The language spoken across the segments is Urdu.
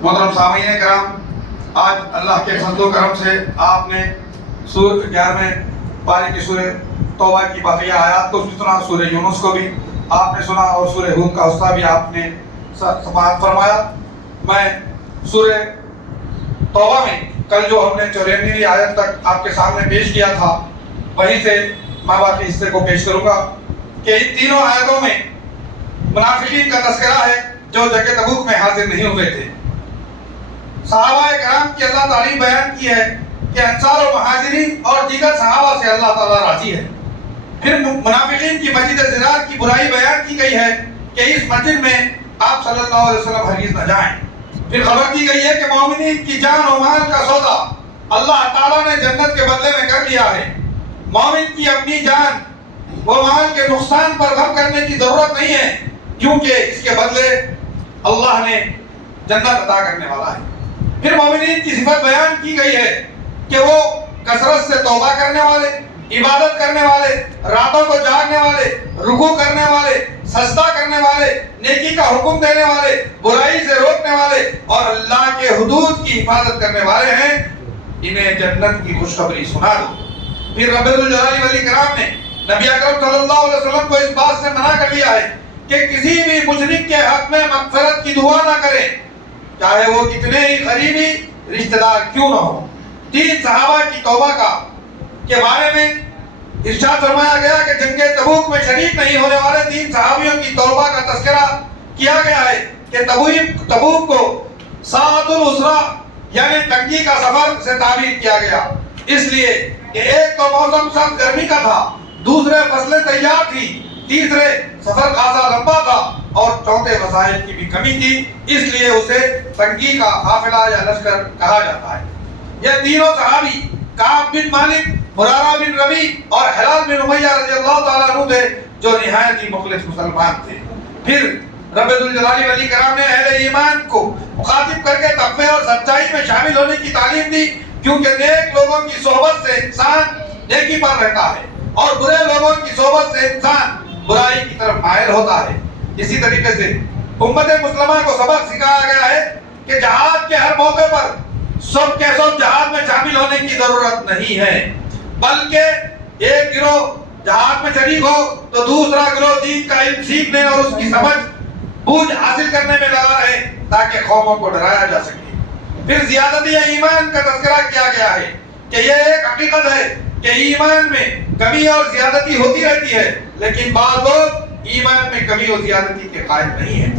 محترم سامعین کرام، آج اللہ کے فضل و کرم سے آپ نے سورہ 11ویں پارے کی سورہ توبہ کی باقی آیات کو سنا، سورہ یونس کو بھی آپ نے سنا اور سورہ ہود کا حصہ بھی آپ نے سماعت فرمایا۔ میں سورہ توبہ میں کل جو ہم نے 94ویں آیت تک آپ کے سامنے پیش کیا تھا، وہیں سے میں باقی حصے کو پیش کروں گا کہ ان تینوں آیتوں میں منافقین کا تذکرہ ہے جو جنگ تبوک میں حاضر نہیں ہوئے تھے۔ صحابہ کرام کی اللہ تعالیٰ بیان کی ہے کہ انصار و مہاجرین اور دیگر صحابہ سے اللہ تعالیٰ راضی ہے۔ پھر منافقین کی مسجد ضرار کی برائی بیان کی گئی ہے کہ اس مسجد میں آپ صلی اللہ علیہ وسلم ہرگز نہ جائیں۔ پھر خبر دی گئی ہے کہ مومنین کی جان و مال کا سودا اللہ تعالیٰ نے جنت کے بدلے میں کر لیا ہے۔ مومن کی اپنی جان و مال کے نقصان پر غم کرنے کی ضرورت نہیں ہے، کیونکہ اس کے بدلے اللہ نے جنت عطا کرنے والا ہے۔ پھر مومنین کی صفت بیان کی گئی ہے کہ وہ کثرت سے توبہ کرنے والے، عبادت کرنے والے، راتوں کو جاگنے والے، رکوع کرنے والے، سجدہ کرنے والے، نیکی کا حکم دینے والے، برائی سے روکنے والے اور اللہ کے حدود کی حفاظت کرنے والے ہیں، انہیں جنت کی خوشخبری سنا دو۔ پھر رب الجلال والاکرام نے نبی اکرم صلی اللہ علیہ وسلم کو اس بات سے منع کر دیا ہے کہ کسی بھی مشرک کے حق میں مغفرت کی دعا نہ کریں، چاہے وہ کتنے ہی قریبی رشتہ دار کیوں نہ ہو۔ تین صحابہ کی توبہ کے بارے میں ارشاد فرمایا گیا کہ جنگ تبوک میں شریک نہیں ہونے والے تین صحابیوں کی توبہ کا تذکرہ کیا گیا ہے کہ تبوک کو ساعۃ العسرہ یعنی تنگی کا سفر سے تعبیر کیا گیا، اس لیے کہ ایک تو موسم سخت گرمی کا تھا، دوسرے فصلیں تیار تھی، تیسرے سفر خاصا لمبا تھا اور چوتھے وسائل کی بھی کمی تھی، اس لیے اسے تنگی کا قافلہ یا لشکر کہا جاتا ہے۔ یہ تینوں صحابی کعب بن مالک، مرارہ بن ربی اور ہلال بن امیہ رضی اللہ تعالیٰ عنہ تھے جو نہایت ہی مخلص مسلمان تھے۔ پھر رب الجلال والاکرام نے اہل ایمان کو مخاطب کر کے تقوی اور سچائی میں شامل ہونے کی تعلیم دی، کیونکہ نیک لوگوں کی صحبت سے انسان نیکی پر رہتا ہے اور برے لوگوں کی صحبت سے انسان برائی کی طرف مائل ہوتا ہے۔ اسی طریقے سے امت مسلمہ کو سبق سکھایا گیا ہے کہ جہاد کے ہر موقع پر سب کے سب جہاد میں شامل ہونے کی ضرورت نہیں ہے، بلکہ ایک گروہ جہاد میں شریک ہو تو دوسرا گروہ دین کا علم سیکھنے اور اس کی سمجھ بوجھ حاصل کرنے میں لگا رہے تاکہ قوموں کو ڈرایا جا سکے۔ پھر زیادتی ایمان کا تذکرہ کیا گیا ہے کہ یہ ایک حقیقت ہے کہ ایمان میں کمی اور زیادتی ہوتی رہتی ہے، لیکن بعض لوگ ایمان میں کمی اور زیادتی کے قائل نہیں ہیں۔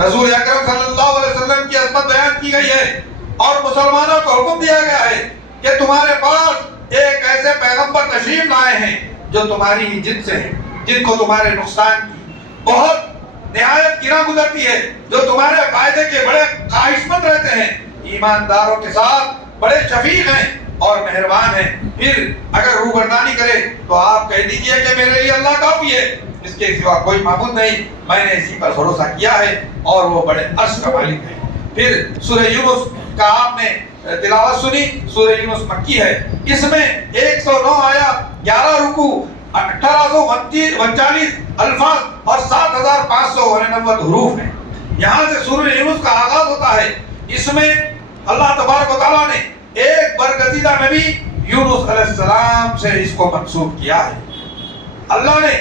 رسول اکرم صلی اللہ علیہ وسلم کی عظمت بیان کی گئی ہے اور مسلمانوں کو حکم دیا گیا ہے کہ تمہارے پاس ایک ایسے پیغمبر تشریف لائے ہیں جو تمہاری ہی جن سے ہیں، جن کو تمہارے نقصان کی بہت نہایت گراں گزرتی ہے، جو تمہارے فائدے کے بڑے خواہشمند رہتے ہیں، ایمانداروں کے ساتھ بڑے شفیق ہیں اور مہربان ہیں۔ پھر اگر روگردانی کرے تو آپ کہہ دیجئے کہ میرے لیے اللہ کافی ہے، اس کے سوا کوئی معبود نہیں، میں نے اسی پر بھروسہ کیا ہے اور وہ بڑے عرش کا مالک ہے۔ پھر سورہ یونس کا آپ نے تلاوت سنی، سورہ یونس مکی ہے، اس میں 109 آیات، 11 رکوع، 1839 الفاظ اور 7599 حروف ہیں۔ یہاں سے سورہ یونس کا آغاز ہوتا ہے۔ اس میں اللہ تبارک و تعالیٰ نے ایک برگزیدہ نبی یونس علیہ السلام سے اس کو منسوب کیا ہے۔ اللہ نے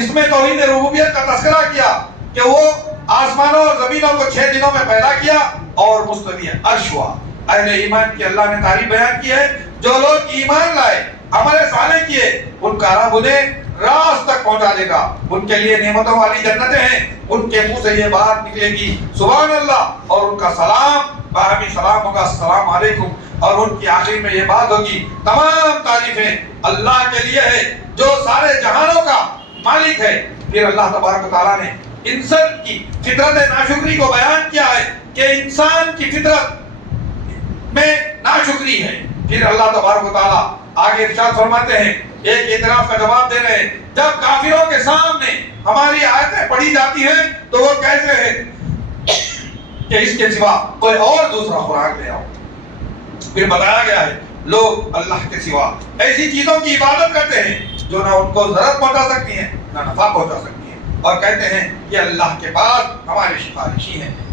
اس میں توحید ربوبیت کا تذکرہ کیا کہ وہ آسمانوں اور زمینوں کو 6 دنوں میں پیدا کیا اور مستوی عرش ہوا۔ اہل ایمان کی اللہ نے تعریف بیان کی ہے، جو لوگ ایمان لائے، عمل صالح کیے، ان کا رب انہیں راست تک پہنچا دے گا، ان کے لیے نعمتوں والی جنتیں ہیں، ان کے منہ سے یہ بات نکلے گی سبحان اللہ، اور ان کا سلام باہمی سلام ہوگا السلام علیکم، اور ان کی آخر میں یہ بات ہوگی تمام تعریفیں اللہ کے لیے ہے جو سارے جہانوں کا مالک ہے۔ پھر اللہ تبارک و تعالیٰ نے انسان کی فطرت ناشکری کو بیان کیا ہے کہ انسان کی فطرت میں ناشکری ہے۔ پھر اللہ تبارک و تعالیٰ آگے ارشاد فرماتے ہیں، ایک اعتراف کا جواب دے رہے ہیں، جب کافروں کے سامنے ہماری آیتیں پڑھی جاتی ہیں تو وہ کہتے ہیں کہ اس کے سوا کوئی اور دوسرا خوراک لے آؤ۔ پھر بتایا گیا ہے لوگ اللہ کے سوا ایسی چیزوں کی عبادت کرتے ہیں جو نہ ان کو ضرر پہنچا سکتی ہیں نہ نفع پہنچا سکتی ہیں، اور کہتے ہیں کہ اللہ کے پاس ہمارے سفارشی ہیں۔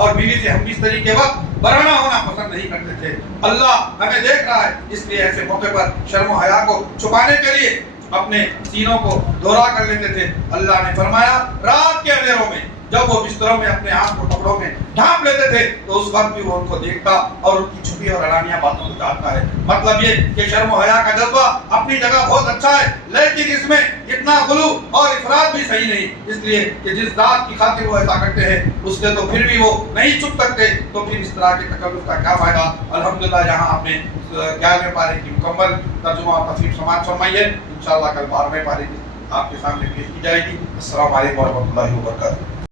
اور بیوی سے ہم بستری کے وقت برہنہ ہونا پسند نہیں کرتے تھے۔ اللہ ہمیں دیکھ رہا ہے، اس لیے ایسے موقع پر شرم و حیا کو چھپانے کے لیے اپنے سینوں کو دورا کر لیتے تھے۔ اللہ نے فرمایا رات کے اندھیروں میں جب وہ بستروں میں اپنے آپ کو کپڑوں میں ڈھانپ لیتے تھے تو اس وقت بھی وہ ان کو دیکھتا اور ان کی چھپی اور علانیہ باتوں کو جانتا ہے۔ مطلب یہ کہ شرم و حیا کا جذبہ اپنی جگہ بہت اچھا ہے، لیکن اس میں اتنا غلو اور افراط بھی صحیح نہیں، اس لیے کہ جس ذات کی خاطر وہ ایسا کرتے ہیں اس سے تو پھر بھی وہ نہیں چھپ سکتے، تو پھر اس طرح کے تکلف کا کیا فائدہ۔ الحمدللہ یہاں آپ نے 11ویں پارے کی مکمل ترجمہ اور تفسیر سماعت فرمائی ہے۔ انشاءاللہ کل 12ویں پارے کی آپ کے سامنے پیش کی جائے گی۔ السلام علیکم ورحمۃ اللہ وبرکاتہ۔